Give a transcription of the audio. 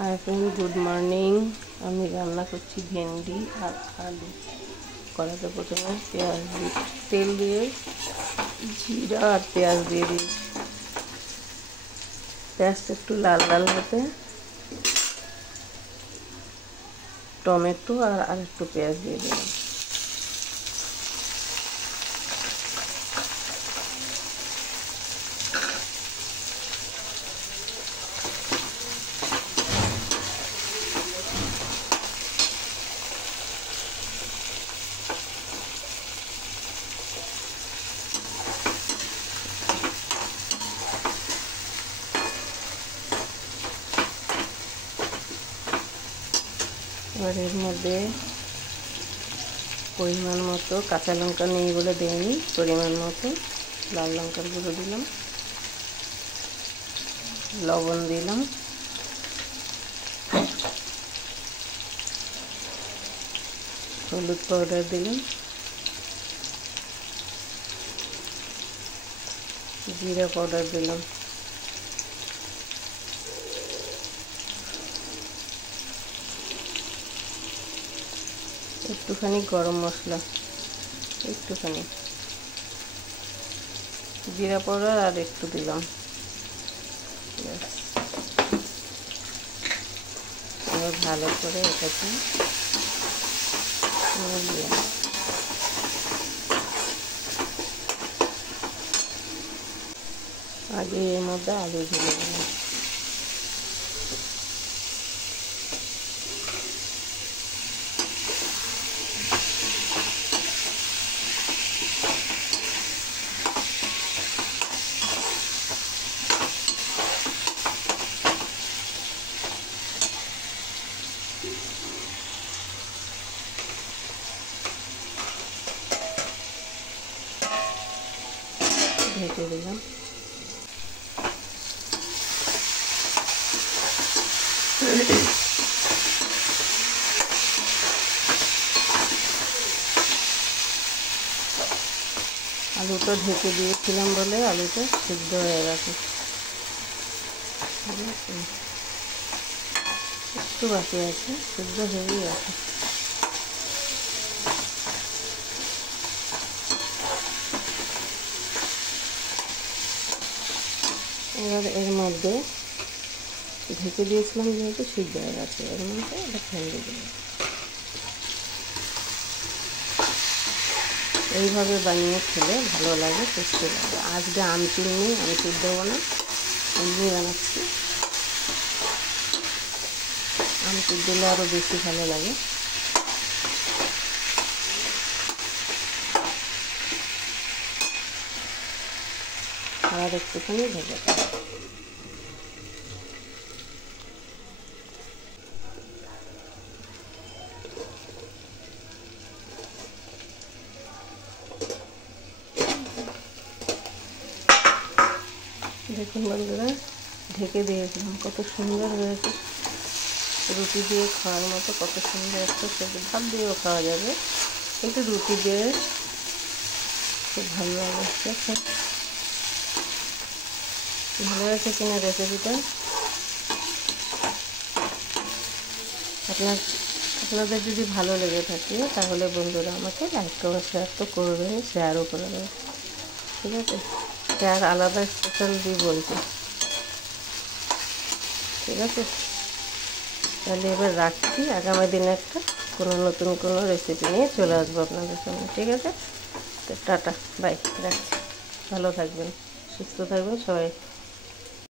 Hi friend, good morning. আমি রান্না করছি ভেন্ডি আর আলু। কড়াইতে প্রথমে তেল দিয়ে জিরা আর পেঁয়াজ দিয়ে দিয়েছি। পেঁয়াজটা একটু লাল লাল হতে টমেটো আর একটু পেঁয়াজ দিয়ে দিলাম। এবার এর মধ্যে পরিমাণ মতো কাঁচা লঙ্কা নেই বলে দেয়নি, পরিমাণ মতো লাল লঙ্কার গুঁড়ো দিলাম, লবণ দিলাম, হলুদ পাউডার দিলাম, জিরা পাউডার দিলাম, একটুখানি গরম মশলা, একটুখানি জিরা পাউডার আর একটু দিলাম। এবার ভালো করে এটাকে আগে এর মধ্যে আলু ঢেলে দিলাম। ঢেকে দিলাম। আলুটা ঢেকে দিয়েছিলাম বলে আলুটা সিদ্ধ হয়ে গেছে। একটু বাকি আছে, সিদ্ধ হয়ে গেছে। এবার এর মধ্যে ঢেকে দিয়েছিলাম যেহেতু সিদ্ধ হয়ে গেছে, এর মধ্যে এটা ফেলে দিলাম। এইভাবে বানিয়ে খেলে ভালো লাগে, টেস্টি লাগে। আজকে আমচুর নেই, আমচুর দেবো না, এমনি বানাচ্ছি। আমচুর দিলে আরও বেশি ভালো লাগে। আর একটুখানি ভেজে দেবো। দেখুন বন্ধুরা, ঢেকে দিয়েছিলাম, কত সুন্দর হয়েছে। রুটি দিয়ে খাওয়ার মতো কত সুন্দর একটা সবজি। ভাত দিয়েও খাওয়া যাবে, কিন্তু রুটি দিয়ে খুব ভালো লাগে। দেখুন ভালো হয়েছে কিনা রেসিপিটা। আপনাদের যদি ভালো লেগে থাকে তাহলে বন্ধুরা আমাকে লাইক কমেন্ট শেয়ার তো করবেন, শেয়ারও করে দেবেন, ঠিক আছে? শেয়ার আলাদা স্পেশাল দিয়ে বলছি, ঠিক আছে? তাহলে এবার রাখছি, আগামী দিনে একটা নতুন কোনো রেসিপি নিয়ে চলে আসবো আপনাদের সামনে, ঠিক আছে? তো টাটা, বাই, রাখছি। ভালো থাকবেন, সুস্থ থাকবেন সবাই।